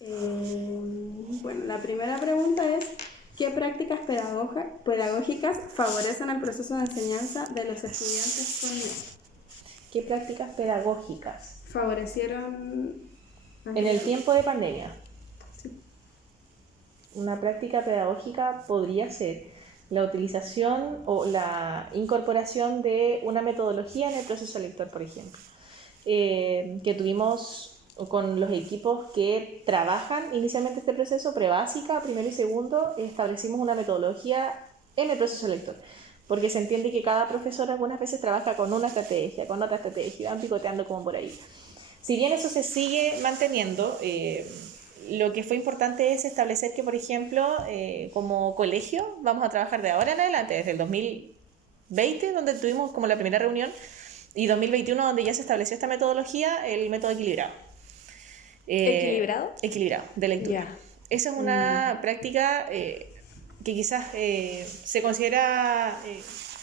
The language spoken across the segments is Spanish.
Bueno, la primera pregunta es, ¿qué prácticas pedagógicas favorecen el proceso de enseñanza de los estudiantes con NES? ¿Qué prácticas pedagógicas Favorecieron en el tiempo de pandemia? Sí. Una práctica pedagógica podría ser la utilización o la incorporación de una metodología en el proceso lector, por ejemplo, que tuvimos con los equipos que trabajan inicialmente este proceso, prebásica, primero y segundo, establecimos una metodología en el proceso lector, porque se entiende que cada profesor algunas veces trabaja con una estrategia, con otra estrategia, van picoteando como por ahí. Si bien eso se sigue manteniendo, lo que fue importante es establecer que, por ejemplo, como colegio, vamos a trabajar de ahora en adelante, desde el 2020, donde tuvimos como la primera reunión, y 2021, donde ya se estableció esta metodología, el método equilibrado. ¿Equilibrado? Equilibrado, de lectura. Ya. Esa es una práctica que quizás se considera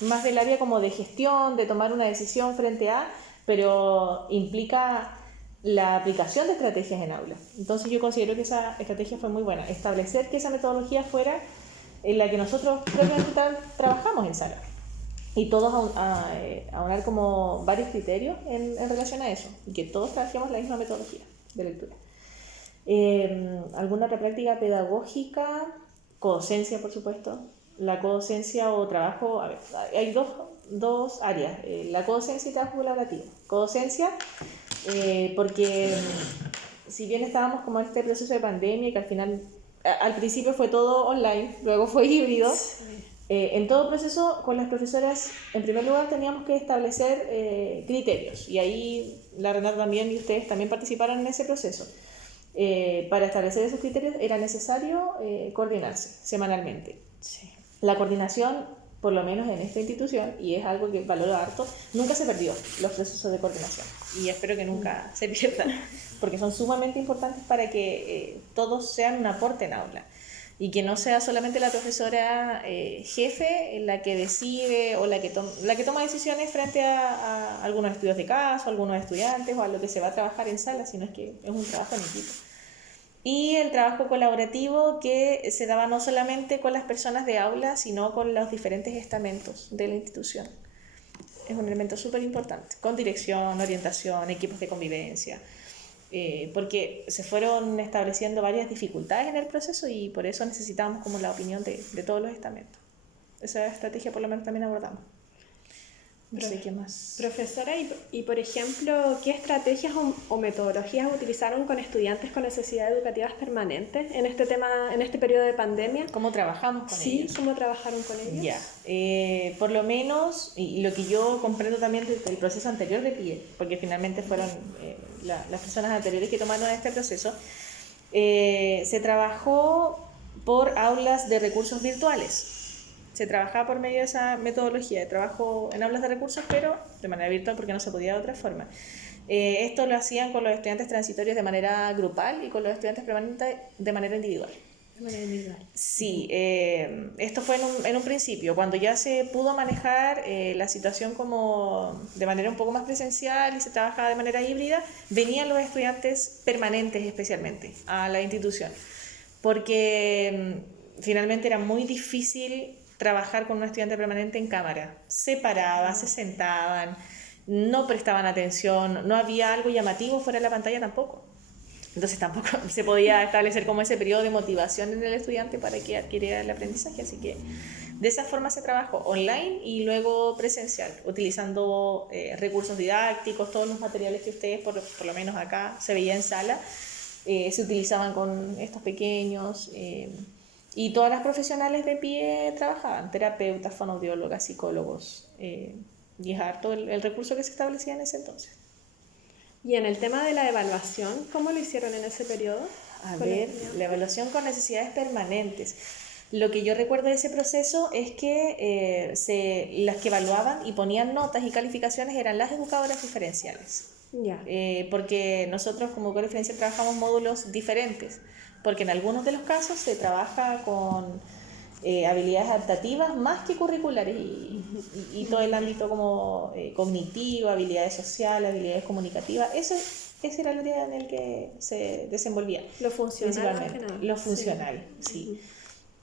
más del área como de gestión, de tomar una decisión frente a, pero implica la aplicación de estrategias en aula. Entonces yo considero que esa estrategia fue muy buena. Establecer que esa metodología fuera en la que nosotros propiamente trabajamos en sala. Y todos aunar como varios criterios en relación a eso. Y que todos trabajemos la misma metodología de lectura. ¿Alguna otra práctica pedagógica? Codocencia, por supuesto. La codocencia o trabajo, a ver, hay dos áreas, la codocencia y trabajo colaborativo. Codocencia, porque si bien estábamos como en este proceso de pandemia y que al final, al principio fue todo online, luego fue híbrido, en todo proceso con las profesoras, en primer lugar teníamos que establecer criterios, y ahí la Renata también y ustedes también participaron en ese proceso. Para establecer esos criterios era necesario coordinarse semanalmente. Sí. La coordinación, por lo menos en esta institución, y es algo que valoro harto, nunca se perdió los procesos de coordinación, y espero que nunca se pierdan, porque son sumamente importantes para que todos sean un aporte en aula y que no sea solamente la profesora jefe la que decide o la que toma decisiones frente a algunos estudios de caso, a algunos estudiantes o a lo que se va a trabajar en sala, sino es que es un trabajo en equipo. Y el trabajo colaborativo que se daba no solamente con las personas de aula, sino con los diferentes estamentos de la institución. Es un elemento súper importante, con dirección, orientación, equipos de convivencia, porque se fueron estableciendo varias dificultades en el proceso y por eso necesitamos como la opinión de todos los estamentos. Esa estrategia por lo menos también abordamos. No sé qué más. Profesora, y por ejemplo, ¿qué estrategias o metodologías utilizaron con estudiantes con necesidades educativas permanentes en este tema, en este periodo de pandemia? ¿Cómo trabajamos con ellos? Sí, ¿cómo trabajaron con ellos? Ya, por lo menos, y lo que yo comprendo también del proceso anterior de PIE, porque finalmente fueron las personas anteriores que tomaron este proceso, se trabajó por aulas de recursos virtuales. Se trabajaba por medio de esa metodología de trabajo en aulas de recursos, pero de manera virtual porque no se podía de otra forma. Esto lo hacían con los estudiantes transitorios de manera grupal y con los estudiantes permanentes de manera individual. De manera individual. Sí, esto fue en un principio, cuando ya se pudo manejar la situación como de manera un poco más presencial y se trabajaba de manera híbrida, venían los estudiantes permanentes especialmente a la institución, porque finalmente era muy difícil trabajar con un estudiante permanente en cámara. Se paraban, se sentaban, no prestaban atención, no había algo llamativo fuera de la pantalla tampoco. Entonces tampoco se podía establecer como ese periodo de motivación en el estudiante para que adquiriera el aprendizaje. Así que de esa forma se trabajó online y luego presencial, utilizando recursos didácticos, todos los materiales que ustedes, por lo menos acá, se veía en sala, se utilizaban con estos pequeños. Y todas las profesionales de pie trabajaban, terapeutas, fonoaudiólogas, psicólogos, y es harto el recurso que se establecía en ese entonces. Y en el tema de la evaluación, ¿cómo lo hicieron en ese periodo? A ver, la evaluación con necesidades permanentes. Lo que yo recuerdo de ese proceso es que las que evaluaban y ponían notas y calificaciones eran las educadoras diferenciales. Ya. Porque nosotros como educadores diferenciales trabajamos módulos diferentes, porque en algunos de los casos se trabaja con habilidades adaptativas más que curriculares y todo el ámbito como cognitivo, habilidades sociales, habilidades comunicativas, eso ese era el área en el que se desenvolvía. Lo funcional. Principalmente, lo funcional, sí. Uh-huh.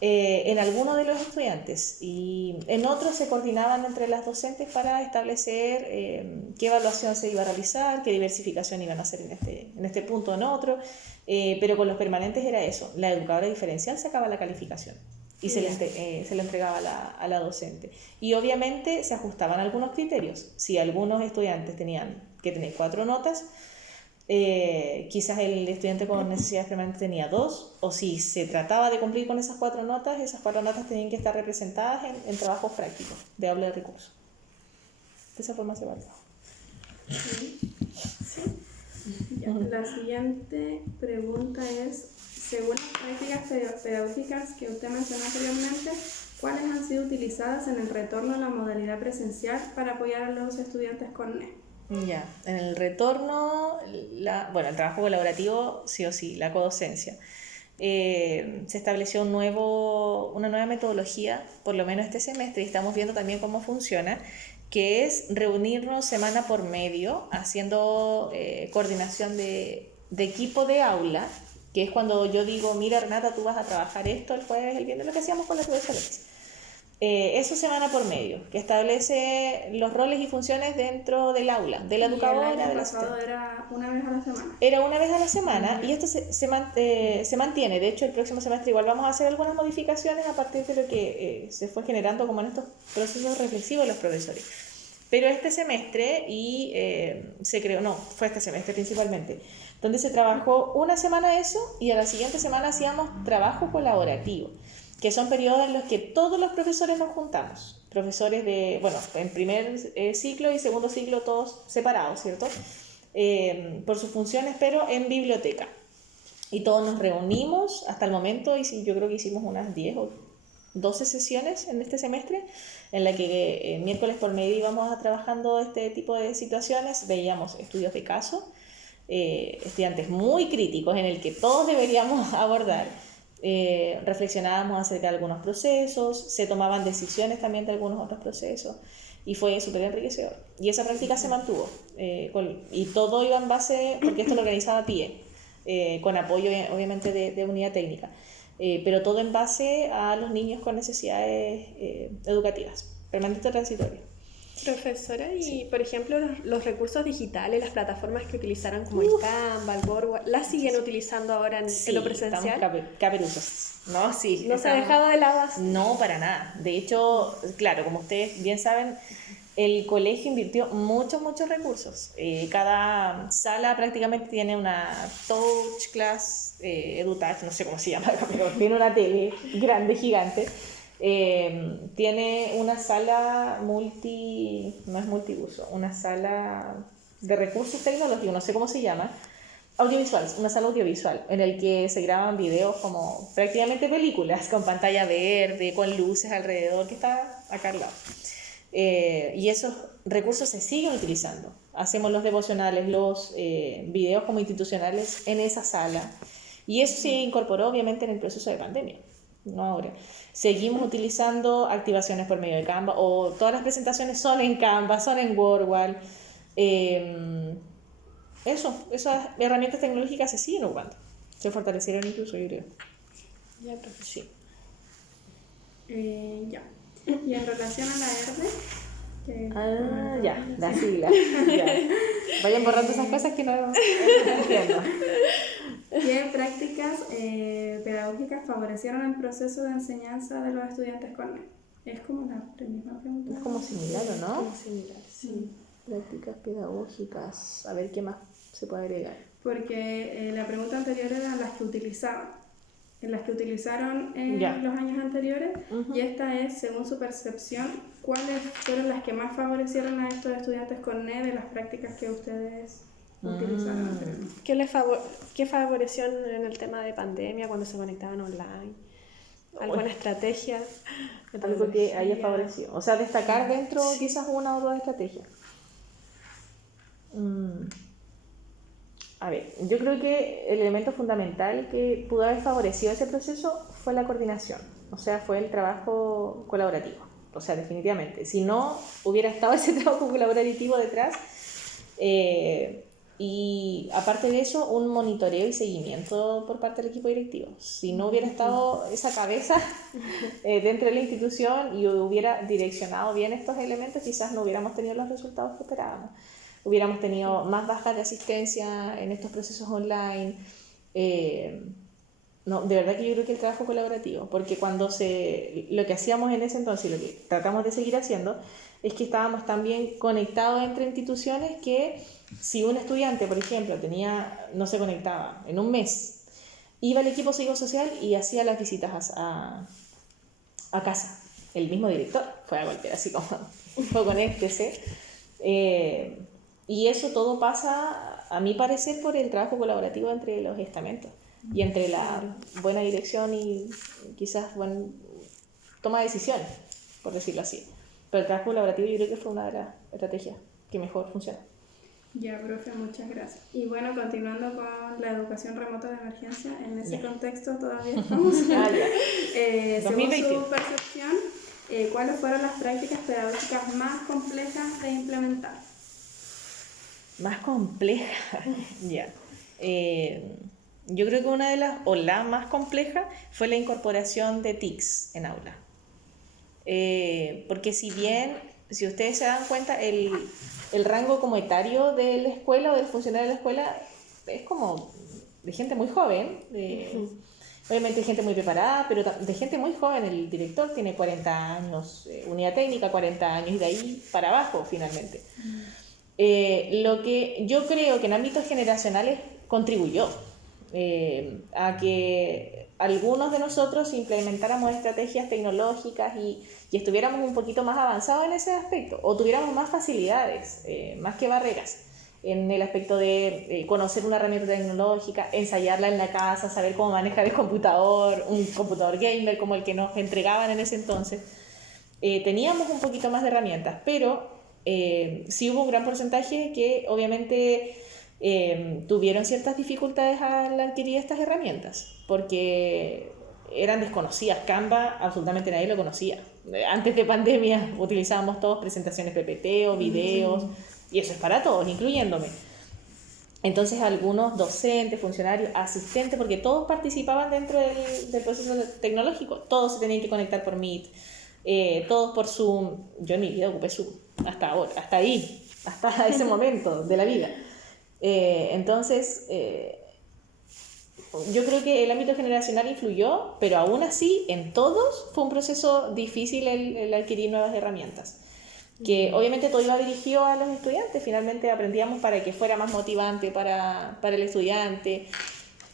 En algunos de los estudiantes y en otros se coordinaban entre las docentes para establecer qué evaluación se iba a realizar, qué diversificación iban a hacer en este punto o en otro, pero con los permanentes era eso, la educadora diferencial sacaba la calificación y se le entregaba a la docente. Y obviamente se ajustaban algunos criterios. Si algunos estudiantes tenían que tener 4 notas, quizás el estudiante con necesidades permanentes tenía 2, o si se trataba de cumplir con esas 4 notas tenían que estar representadas en trabajos prácticos de aula de recursos. De esa forma se evaluaba. Sí. La siguiente pregunta es, según las prácticas pedagógicas que usted mencionó anteriormente, ¿cuáles han sido utilizadas en el retorno a la modalidad presencial para apoyar a los estudiantes con NE? Ya, en el retorno, el trabajo colaborativo, sí o sí, la codocencia. Se estableció una nueva metodología, por lo menos este semestre, y estamos viendo también cómo funciona, que es reunirnos semana por medio, haciendo coordinación de equipo de aula, que es cuando yo digo, mira Renata, tú vas a trabajar esto el jueves, el viernes, lo que hacíamos con la profesora. Eso semana por medio, que establece los roles y funciones dentro del aula, de la educadora. ¿Y el año pasado era una vez a la semana? Era una vez a la semana, y esto se mantiene. De hecho, el próximo semestre igual vamos a hacer algunas modificaciones a partir de lo que se fue generando como en estos procesos reflexivos de los profesores. Pero este semestre, fue este semestre principalmente, donde se trabajó una semana eso, y a la siguiente semana hacíamos trabajo colaborativo, que son periodos en los que todos los profesores nos juntamos, profesores en primer ciclo y segundo ciclo todos separados, ¿cierto? Por sus funciones, pero en biblioteca. Y todos nos reunimos hasta el momento, y yo creo que hicimos unas 10 o 12 sesiones en este semestre, en la que miércoles por medio íbamos trabajando este tipo de situaciones, veíamos estudios de caso, estudiantes muy críticos en el que todos deberíamos abordar. Reflexionábamos acerca de algunos procesos, se tomaban decisiones también de algunos otros procesos, y fue súper enriquecedor. Y esa práctica se mantuvo, y todo iba en base, porque esto lo organizaba PIE, con apoyo obviamente de unidad técnica, pero todo en base a los niños con necesidades educativas, permanente o transitorio. Profesora, y Sí. por ejemplo, los recursos digitales, las plataformas que utilizaron como el Canva, el Board, ¿las siguen utilizando ahora en lo presencial? Estamos caperuzos. No, sí. ¿No se ha dejado de lado? No, para nada. De hecho, claro, como ustedes bien saben, el colegio invirtió muchos recursos. Cada sala prácticamente tiene una touch class, EduTouch, no sé cómo se llama, pero tiene una tele grande, gigante. Tiene una sala no es multiuso, una sala de recursos tecnológicos, no sé cómo se llama, audiovisual, una sala audiovisual en el que se graban videos como prácticamente películas, con pantalla verde, con luces alrededor, que está acá al lado. Y esos recursos se siguen utilizando. Hacemos los devocionales, los videos como institucionales en esa sala, y eso se incorporó obviamente en el proceso de pandemia, no ahora. Seguimos utilizando activaciones por medio de Canva, o todas las presentaciones son en Canva, son en WordWall. Esas herramientas tecnológicas se siguen ocupando, se fortalecieron incluso, yo creo. Ya, profe. Sí. Ya. Y en relación a la ERDE, La sigla. Ya. Vayan borrando esas cosas que no entiendo. ¿qué prácticas pedagógicas favorecieron el proceso de enseñanza de los estudiantes con NE? Es como la misma pregunta. Es como similar, ¿o no? Como similar, sí. Prácticas pedagógicas. A ver qué más se puede agregar. Porque la pregunta anterior era las que utilizaban. En las que utilizaron en Ya. los años anteriores. Ujú. Y esta es, según su percepción, ¿cuáles fueron las que más favorecieron a estos estudiantes con NE de las prácticas que ustedes utilizaron anteriormente? ¿Qué favoreció en el tema de pandemia cuando se conectaban online? ¿Alguna estrategia? Algo que haya favorecido. O sea, destacar dentro quizás una o dos estrategias. A ver, yo creo que el elemento fundamental que pudo haber favorecido ese proceso fue la coordinación, o sea, fue el trabajo colaborativo, o sea, definitivamente. Si no hubiera estado ese trabajo colaborativo detrás, y aparte de eso, un monitoreo y seguimiento por parte del equipo directivo. Si no hubiera estado esa cabeza dentro de la institución y hubiera direccionado bien estos elementos, quizás no hubiéramos tenido los resultados que esperábamos. Hubiéramos tenido más bajas de asistencia en estos procesos online. No, de verdad que yo creo que el trabajo colaborativo, porque lo que hacíamos en ese entonces, lo que tratamos de seguir haciendo, es que estábamos también conectados entre instituciones que si un estudiante, por ejemplo, no se conectaba en un mes, iba al equipo psicosocial y hacía las visitas a casa. El mismo director fue a golpear, así como fue conéctese. Y eso todo pasa, a mi parecer, por el trabajo colaborativo entre los estamentos y entre la buena dirección y quizás buena toma de decisiones, por decirlo así. Pero el trabajo colaborativo yo creo que fue una de las estrategias que mejor funciona. Ya, profe, muchas gracias. Y bueno, continuando con la educación remota de emergencia, en ese contexto todavía estamos. Según su percepción, ¿cuáles fueron las prácticas pedagógicas más complejas de implementar? Más compleja, ya. Yo creo que una de las, o la más compleja, fue la incorporación de TICs en aula. Porque si ustedes se dan cuenta, el rango como etario de la escuela o del funcionario de la escuela es como de gente muy joven, obviamente de gente muy preparada, pero de gente muy joven. El director tiene 40 años, unidad técnica 40 años y de ahí para abajo finalmente. Lo que yo creo que en ámbitos generacionales contribuyó a que algunos de nosotros implementáramos estrategias tecnológicas y estuviéramos un poquito más avanzados en ese aspecto, o tuviéramos más facilidades, más que barreras, en el aspecto de conocer una herramienta tecnológica, ensayarla en la casa, saber cómo manejar el computador, un computador gamer como el que nos entregaban en ese entonces. Teníamos un poquito más de herramientas, pero sí hubo un gran porcentaje que obviamente tuvieron ciertas dificultades al adquirir estas herramientas, porque eran desconocidas. Canva absolutamente nadie lo conocía. Antes de pandemia utilizábamos todos presentaciones PPT o videos, y eso es para todos, incluyéndome. Entonces algunos docentes, funcionarios, asistentes, porque todos participaban dentro del proceso tecnológico, todos se tenían que conectar por Meet, todos por Zoom. Yo en mi vida ocupé Zoom, hasta ahora, hasta ahí, hasta ese momento de la vida. Entonces, yo creo que el ámbito generacional influyó, pero aún así, en todos fue un proceso difícil el adquirir nuevas herramientas. Que obviamente todo iba dirigido a los estudiantes, finalmente aprendíamos para que fuera más motivante para el estudiante,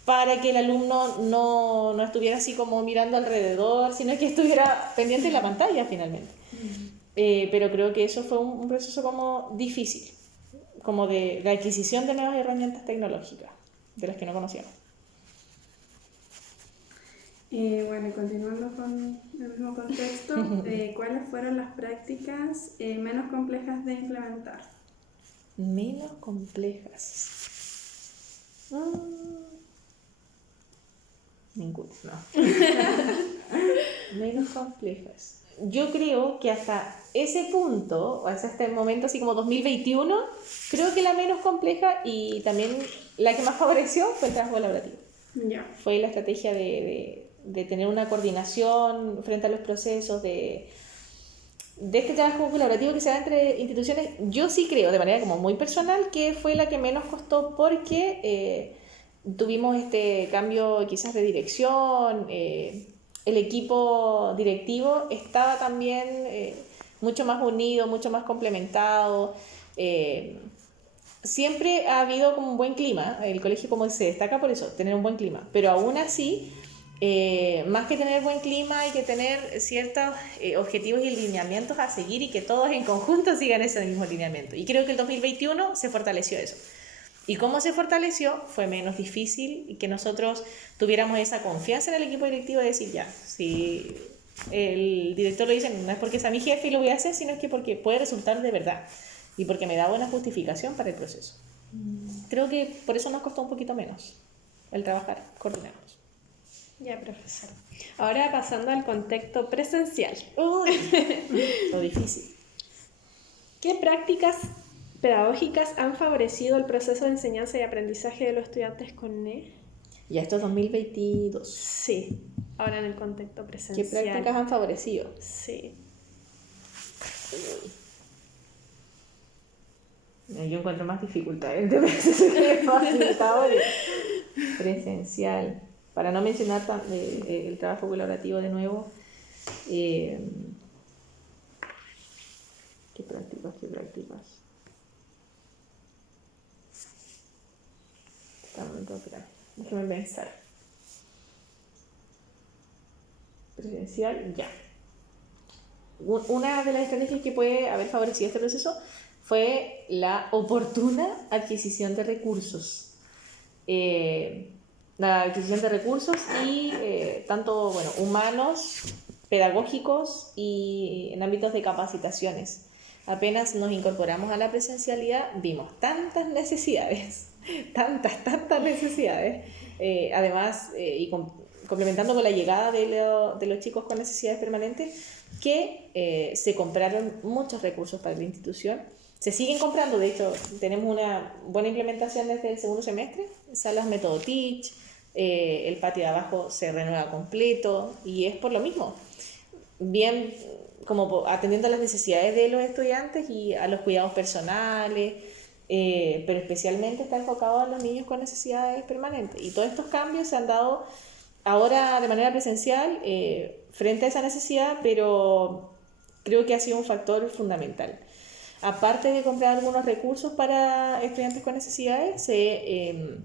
para que el alumno no estuviera así como mirando alrededor, sino que estuviera pendiente de la pantalla finalmente. Pero creo que eso fue un proceso como difícil, como de la adquisición de nuevas herramientas tecnológicas, de las que no conocíamos. Bueno, continuando con el mismo contexto, ¿cuáles fueron las prácticas menos complejas de implementar? Menos complejas. Ninguna, no. Menos complejas. Yo creo que hasta ese punto, o hasta este momento así como 2021, creo que la menos compleja y también la que más favoreció fue el trabajo colaborativo. Yeah. Fue la estrategia de tener una coordinación frente a los procesos, de este trabajo colaborativo que se da entre instituciones. Yo sí creo, de manera como muy personal, que fue la que menos costó porque tuvimos este cambio quizás de dirección, el equipo directivo estaba también mucho más unido, mucho más complementado. Siempre ha habido como un buen clima, el colegio como se destaca por eso, tener un buen clima, pero aún así, más que tener buen clima hay que tener ciertos objetivos y lineamientos a seguir y que todos en conjunto sigan ese mismo lineamiento. Y creo que el 2021 se fortaleció eso. ¿Y cómo se fortaleció? Fue menos difícil y que nosotros tuviéramos esa confianza en el equipo directivo de decir, ya, si el director lo dice, no es porque sea mi jefe y lo voy a hacer, sino es que porque puede resultar de verdad y porque me da buena justificación para el proceso. Creo que por eso nos costó un poquito menos el trabajar coordinados. Ya, profesor. Ahora pasando al contexto presencial. Lo difícil. ¿Qué prácticas pedagógicas han favorecido el proceso de enseñanza y aprendizaje de los estudiantes con NE? Ya esto es 2022. Sí, ahora en el contexto ¿Qué presencial. prácticas han favorecido? Sí. Yo encuentro más dificultades de facilitadores. Presencial. Para no mencionar el trabajo colaborativo de nuevo. ¿Qué prácticas? Déjame pensar. Presencial, ya. Una de las estrategias que puede haber favorecido este proceso fue la oportuna adquisición de recursos. La adquisición de recursos y tanto humanos, pedagógicos y en ámbitos de capacitaciones. Apenas nos incorporamos a la presencialidad, vimos tantas necesidades, tantas necesidades. Además, complementando con la llegada de los chicos con necesidades permanentes, que se compraron muchos recursos para la institución. Se siguen comprando, de hecho, tenemos una buena implementación desde el segundo semestre, salas método Teach, el patio de abajo se renueva completo y es por lo mismo. Bien, como atendiendo a las necesidades de los estudiantes y a los cuidados personales, pero especialmente está enfocado a los niños con necesidades permanentes. Y todos estos cambios se han dado ahora de manera presencial frente a esa necesidad, pero creo que ha sido un factor fundamental. Aparte de comprar algunos recursos para estudiantes con necesidades, se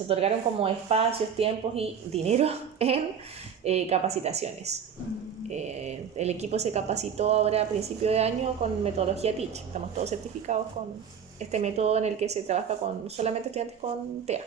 otorgaron como espacios, tiempos y dinero en capacitaciones. El equipo se capacitó ahora a principio de año con metodología Teach. Estamos todos certificados con este método en el que se trabaja con solamente estudiantes con TEA.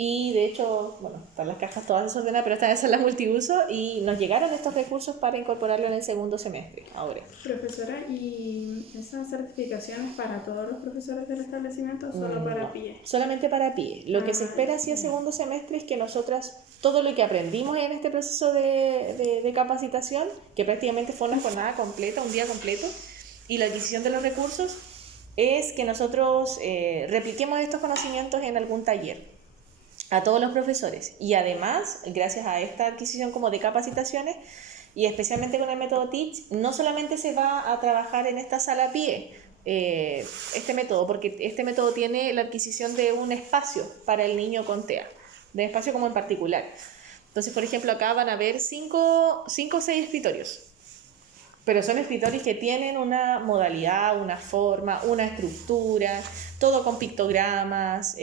Y de hecho, están las cajas todas desordenadas, pero están esas las multiuso y nos llegaron estos recursos para incorporarlo en el segundo semestre, ahora. Profesora, ¿y esas certificaciones para todos los profesores del establecimiento o solo para PIE? Solamente para PIE. Lo que se espera hacia el segundo semestre es que nosotras, todo lo que aprendimos en este proceso de capacitación, que prácticamente fue una jornada completa, un día completo, y la adquisición de los recursos, es que nosotros repliquemos estos conocimientos en algún taller a todos los profesores. Y además, gracias a esta adquisición como de capacitaciones, y especialmente con el método Teach, no solamente se va a trabajar en esta sala PIE este método, porque este método tiene la adquisición de un espacio para el niño con TEA, de espacio como en particular. Entonces, por ejemplo, acá van a ver 5 o 6 escritorios, pero son escritorios que tienen una modalidad, una forma, una estructura, todo con pictogramas,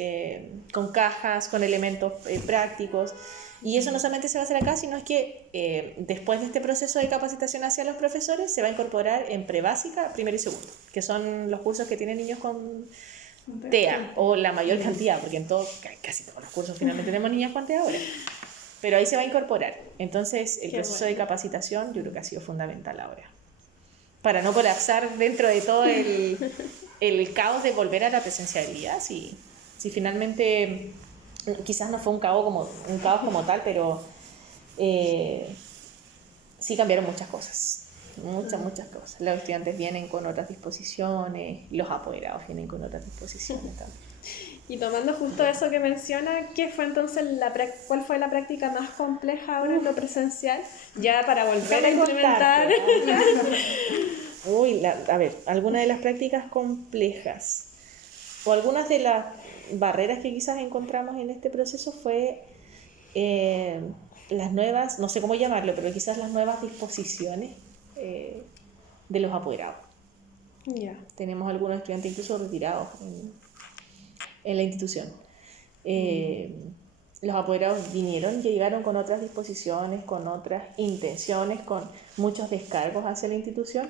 con cajas, con elementos prácticos. Y eso no solamente se va a hacer acá, sino es que después de este proceso de capacitación hacia los profesores se va a incorporar en prebásica, primero y segundo, que son los cursos que tienen niños con TEA, o la mayor cantidad, porque en casi todos los cursos finalmente tenemos niños con TEA ahora. Pero ahí se va a incorporar. Entonces, el proceso de capacitación yo creo que ha sido fundamental ahora. Para no colapsar dentro de todo el caos de volver a la presencialidad, si finalmente quizás no fue un caos como tal, pero sí cambiaron muchas cosas, muchas cosas. Los estudiantes vienen con otras disposiciones, los apoderados vienen con otras disposiciones también. Y tomando justo eso que menciona, ¿qué fue entonces cuál fue la práctica más compleja ahora en lo presencial? Ya para volver a implementar. A ver, algunas de las prácticas complejas o algunas de las barreras que quizás encontramos en este proceso fue las nuevas, no sé cómo llamarlo, pero quizás las nuevas disposiciones de los apoderados. Yeah. Tenemos algunos estudiantes incluso retirados en la institución. Los apoderados llegaron con otras disposiciones, con otras intenciones, con muchos descargos hacia la institución.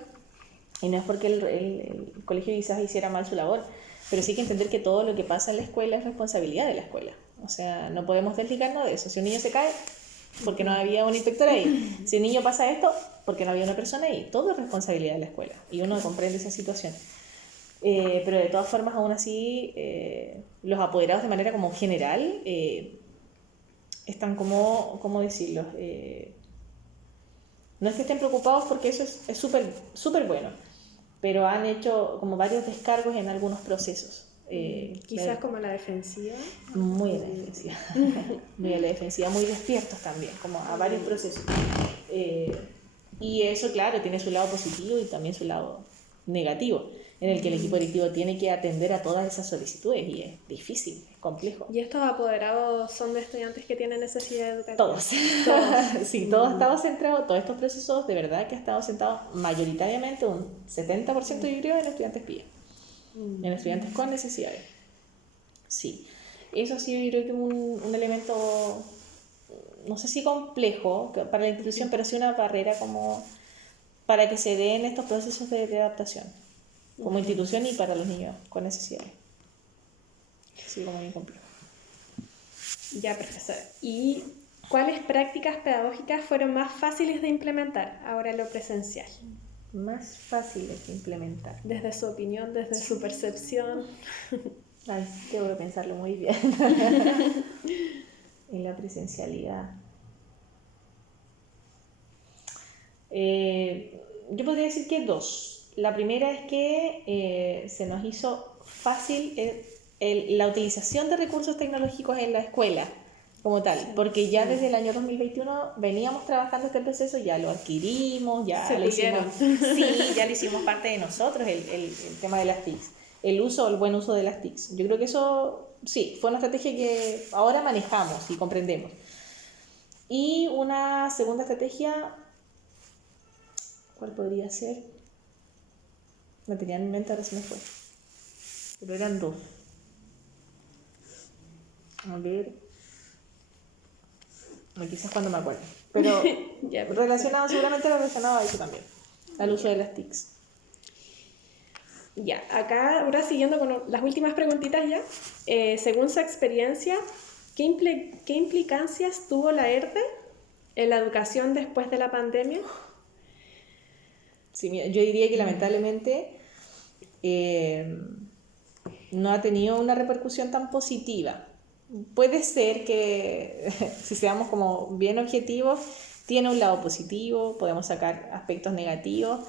Y no es porque el colegio quizás hiciera mal su labor, pero sí hay que entender que todo lo que pasa en la escuela es responsabilidad de la escuela. O sea, no podemos desligarnos de eso. Si un niño se cae, porque no había un inspector ahí. Si un niño pasa esto, porque no había una persona ahí. Todo es responsabilidad de la escuela. Y uno comprende esa situación. Pero de todas formas, aún así, los apoderados de manera como general están como, ¿cómo decirlo? No es que estén preocupados porque eso es súper bueno, pero han hecho como varios descargos en algunos procesos. Quizás como la defensiva. Muy a la defensiva, muy a la defensiva, muy despiertos también, como a varios procesos. Y eso, claro, tiene su lado positivo y también su lado negativo, en el que el equipo directivo tiene que atender a todas esas solicitudes y es difícil, es complejo. ¿Y estos apoderados son de estudiantes que tienen necesidad educativa? Todos. Sí, todos estamos centrados, todos estos procesos de verdad que han estado sentados mayoritariamente, un 70% yo creo, en estudiantes PIA, en estudiantes con necesidades. Sí, eso ha sido yo creo que un elemento, no sé si complejo para la institución, pero sí una barrera como para que se den estos procesos de adaptación, como institución y para los niños con necesidades. Sí, como bien complejo. Ya, profesora. ¿Y cuáles prácticas pedagógicas fueron más fáciles de implementar ahora en lo presencial? Más fáciles de implementar. Desde su opinión, desde su percepción. Ay, tengo que pensarlo muy bien. En la presencialidad. Yo podría decir que dos. La primera es que se nos hizo fácil la utilización de recursos tecnológicos en la escuela como tal, porque ya desde el año 2021 veníamos trabajando este proceso, ya lo adquirimos, ya lo hicimos, sí, ya lo hicimos parte de nosotros, el tema de las TICs, el buen uso de las TICs. Yo creo que eso, sí, fue una estrategia que ahora manejamos y comprendemos. Y una segunda estrategia, ¿cuál podría ser? La tenía en mente, ahora se me fue. Pero eran dos. A ver. Quizás cuando me acuerdo. Pero seguramente relacionado a eso también. Al uso de las TICs. Ya, acá, ahora siguiendo con las últimas preguntitas ya. Según su experiencia, ¿qué implicancias tuvo la ERTE en la educación después de la pandemia? Sí, yo diría que lamentablemente no ha tenido una repercusión tan positiva. Puede ser que, si seamos como bien objetivos, tiene un lado positivo, podemos sacar aspectos negativos,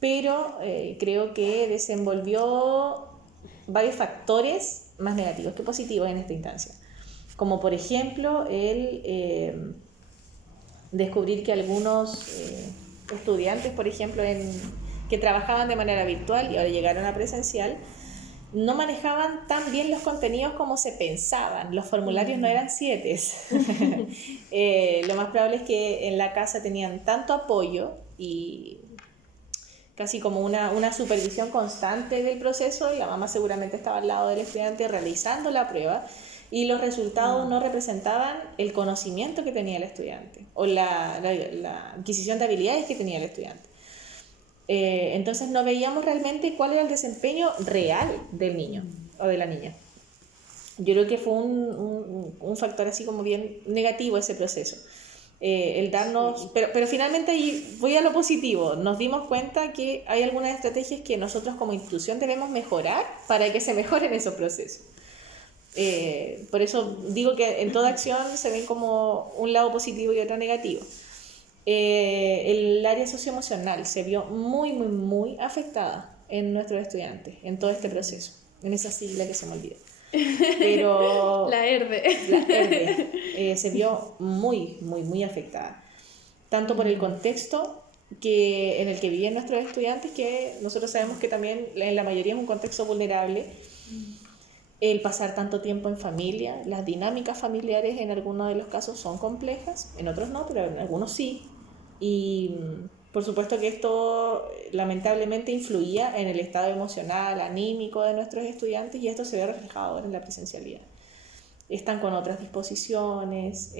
pero creo que desenvolvió varios factores más negativos que positivos en esta instancia. Como por ejemplo el descubrir que algunos estudiantes, por ejemplo, que trabajaban de manera virtual y ahora llegaron a presencial, no manejaban tan bien los contenidos como se pensaban. Los formularios no eran 7. Lo más probable es que en la casa tenían tanto apoyo y casi como una supervisión constante del proceso, y la mamá seguramente estaba al lado del estudiante realizando la prueba, y los resultados no representaban el conocimiento que tenía el estudiante o la adquisición de habilidades que tenía el estudiante. Entonces no veíamos realmente cuál era el desempeño real del niño o de la niña. Yo creo que fue un factor así como bien negativo ese proceso. El darnos, pero finalmente ahí voy a lo positivo, nos dimos cuenta que hay algunas estrategias que nosotros como institución debemos mejorar para que se mejoren esos procesos. Por eso digo que en toda acción se ven como un lado positivo y otro negativo. El área socioemocional se vio muy afectada en nuestros estudiantes, en todo este proceso, en esa sigla que se me olvidó. Pero la ERDE se vio muy afectada, tanto por el contexto en el que vivían nuestros estudiantes, que nosotros sabemos que también en la mayoría es un contexto vulnerable, el pasar tanto tiempo en familia, las dinámicas familiares en algunos de los casos son complejas, en otros no, pero en algunos sí. Y por supuesto que esto lamentablemente influía en el estado emocional, anímico de nuestros estudiantes, y esto se ve reflejado ahora en la presencialidad. Están con otras disposiciones,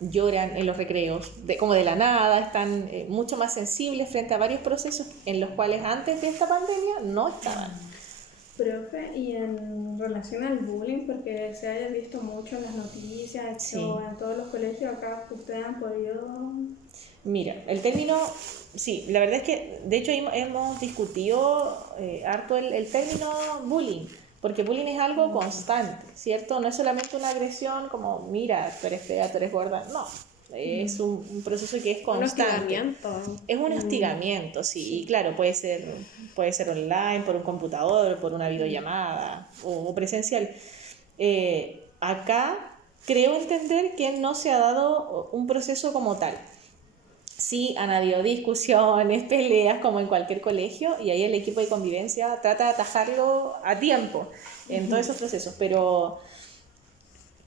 lloran en los recreos, como de la nada, están mucho más sensibles frente a varios procesos en los cuales antes de esta pandemia no estaban. Profe, y en relación al bullying, porque se haya visto mucho en las noticias, sí, o en todos los colegios, acá ustedes han podido... Mira, el término, sí, la verdad es que de hecho hemos discutido harto el término bullying, porque bullying es algo constante, ¿cierto? No es solamente una agresión como, mira, tú eres fea, tú eres gorda, no. Es un proceso que es Un constante. hostigamiento. Es un hostigamiento, sí. Y claro, puede ser online, por un computador, por una videollamada o presencial. Acá creo entender que no se ha dado un proceso como tal. Sí, han habido discusiones, peleas, como en cualquier colegio, y ahí el equipo de convivencia trata de atajarlo a tiempo en todos esos procesos, pero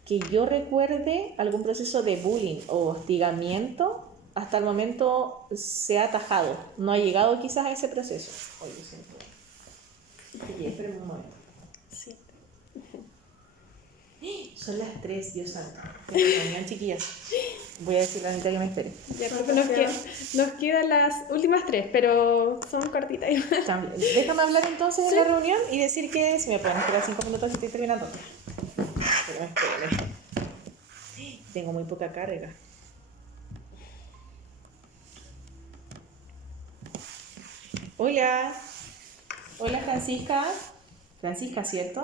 que yo recuerde algún proceso de bullying o hostigamiento, hasta el momento se ha atajado. No ha llegado quizás a ese proceso. Oye, siento. Espérame un momento. Sí. Son las 3, Dios santo. Tengo reunión, chiquillas. Voy a decirle a Anita que me espere. Ya, profe, nos quedan las últimas 3, pero son cortitas. Déjame hablar entonces en la reunión y decir que si me pueden esperar 5 minutos y estoy terminando. Espérame. Tengo muy poca carga. Hola. Hola, Francisca. Francisca, ¿cierto?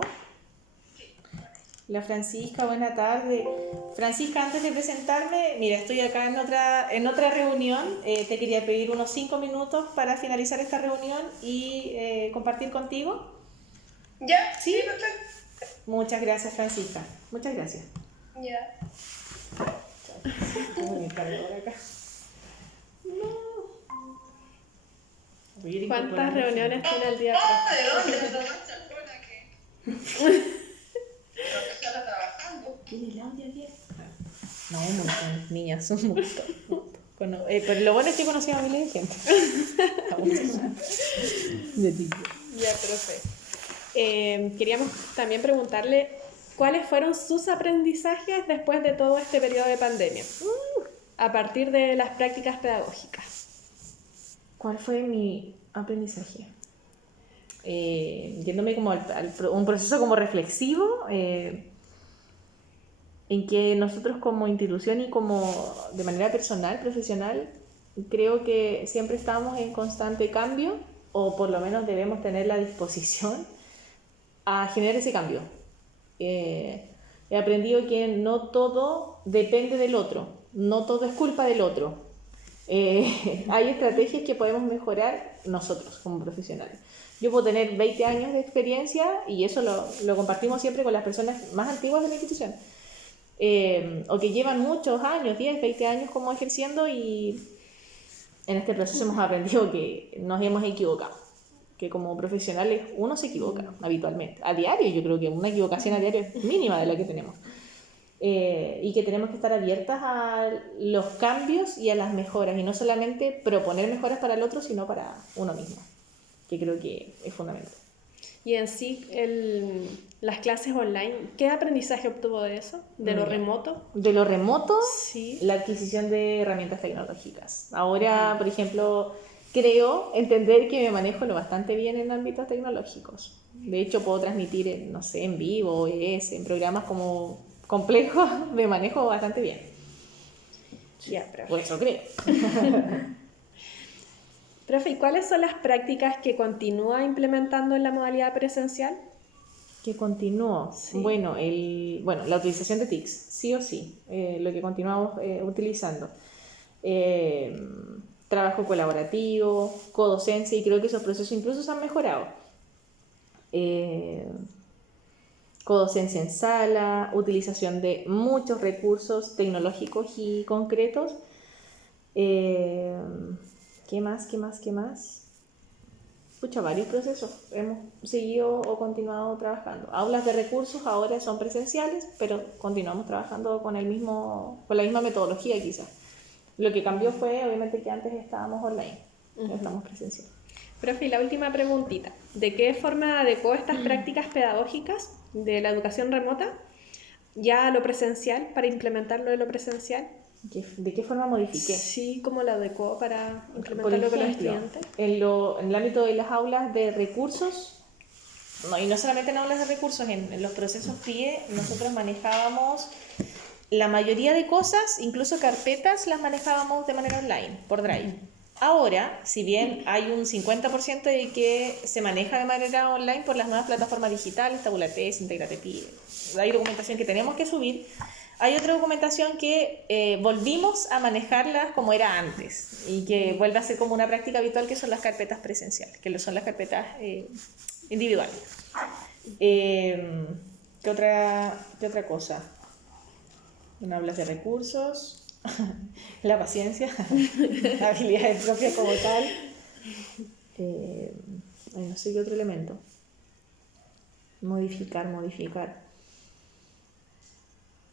Hola, Francisca, buena tarde. Francisca, antes de presentarme, mira, estoy acá en otra reunión. Te quería pedir unos 5 minutos para finalizar esta reunión y compartir contigo. ¿Ya? ¿Sí? Perfecto. Muchas gracias, Francisca. Muchas gracias. Ya. Tengo mi cargador acá. ¿Cuántas reuniones tiene al día? ¿De dónde me tomaste alguna que? Profesora trabajando. ¿Tiene el audio abierto? No, un montón, niñas, un montón. Pero lo bueno es que conocí a miles de gente. De ti. Ya, profe. Queríamos también preguntarle cuáles fueron sus aprendizajes después de todo este periodo de pandemia, a partir de las prácticas pedagógicas. ¿Cuál fue mi aprendizaje? Yéndome como un proceso como reflexivo, en que nosotros como institución y como de manera personal, profesional, creo que siempre estamos en constante cambio, o por lo menos debemos tener la disposición a generar ese cambio. He aprendido que no todo depende del otro, no todo es culpa del otro. Hay estrategias que podemos mejorar nosotros como profesionales. Yo puedo tener 20 años de experiencia y eso lo compartimos siempre con las personas más antiguas de la institución, o que llevan muchos años, 10, 20 años como ejerciendo, y en este proceso hemos aprendido que nos hemos equivocado, que como profesionales uno se equivoca habitualmente, a diario. Yo creo que una equivocación a diario es mínima de la que tenemos. Y que tenemos que estar abiertas a los cambios y a las mejoras, y no solamente proponer mejoras para el otro, sino para uno mismo, que creo que es fundamental. Y en sí, las clases online, ¿qué aprendizaje obtuvo de eso? ¿De lo remoto? De lo remoto, Sí. la adquisición de herramientas tecnológicas. Ahora, por ejemplo, creo entender que me manejo lo bastante bien en ámbitos tecnológicos. De hecho, puedo transmitir, en vivo, en programas como complejos, me manejo bastante bien. Ya, profe. Por eso creo. Profe, ¿y cuáles son las prácticas que continúa implementando en la modalidad presencial? Que continúo. Sí. Bueno, la utilización de TICs, sí o sí, lo que continuamos utilizando. Trabajo colaborativo, codocencia, y creo que esos procesos incluso se han mejorado. Codocencia en sala, utilización de muchos recursos tecnológicos y concretos. ¿Qué más? Pucha, varios procesos. Hemos seguido o continuado trabajando. Aulas de recursos ahora son presenciales, pero continuamos trabajando con la misma metodología quizás. Lo que cambió fue, obviamente, que antes estábamos online, ahora estamos presenciales. Profe, y la última preguntita. ¿De qué forma adecuó estas prácticas pedagógicas de la educación remota ya a lo presencial, para implementarlo en lo presencial? ¿De qué forma modifiqué? Sí, ¿cómo lo adecuó para Por implementarlo con los ejemplo, estudiantes? en el ámbito de las aulas de recursos, y no solamente en aulas de recursos, en los procesos PIE, nosotros manejábamos la mayoría de cosas, incluso carpetas, las manejábamos de manera online, por Drive. Ahora, si bien hay un 50% de que se maneja de manera online por las nuevas plataformas digitales, Tabulates, Integrate PIE, hay documentación que tenemos que subir, Hay otra documentación que volvimos a manejarlas como era antes y que vuelve a ser como una práctica habitual, que son las carpetas presenciales, que son las carpetas individuales. ¿Qué otra cosa? Bueno, hablas de recursos, la paciencia, habilidades propias como tal. No sé qué otro elemento. Modificar.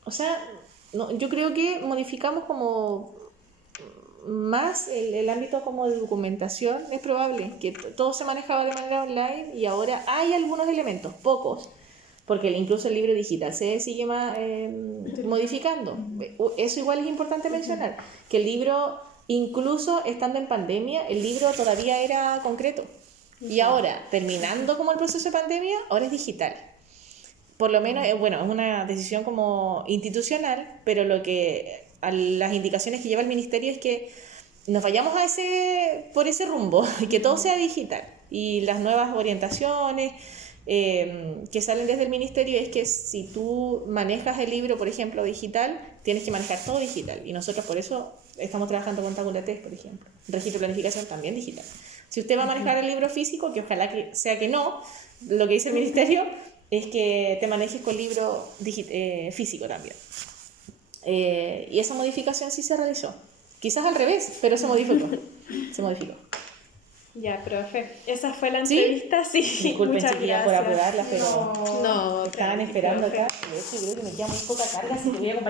O sea, no, yo creo que modificamos como más el ámbito como de documentación. Es probable que todo se manejaba de manera online y ahora hay algunos elementos, pocos, porque incluso el libro digital se sigue modificando. Eso igual es importante mencionar, que el libro, incluso estando en pandemia, el libro todavía era concreto. Y ahora, terminando como el proceso de pandemia, ahora es digital. Por lo menos, bueno, es una decisión como institucional, pero las indicaciones que lleva el ministerio es que nos vayamos por ese rumbo, que todo sea digital. Y las nuevas orientaciones que salen desde el ministerio es que si tú manejas el libro, por ejemplo, digital, tienes que manejar todo digital. Y nosotros por eso estamos trabajando con Tabulatex, por ejemplo. Registro de planificación también digital. Si usted va a manejar el libro físico, que ojalá que sea que no, lo que dice el ministerio es que te manejes con libro físico también. Y esa modificación sí se realizó. Quizás al revés, pero se modificó. Ya, profe, esa fue la ¿Sí? entrevista, sí. Disculpen, Muchas chiquillas, por gracias. apurarlas, pero No, estaban esperando profe. acá. De hecho, creo que me queda muy poca carga, así que voy a acompañar.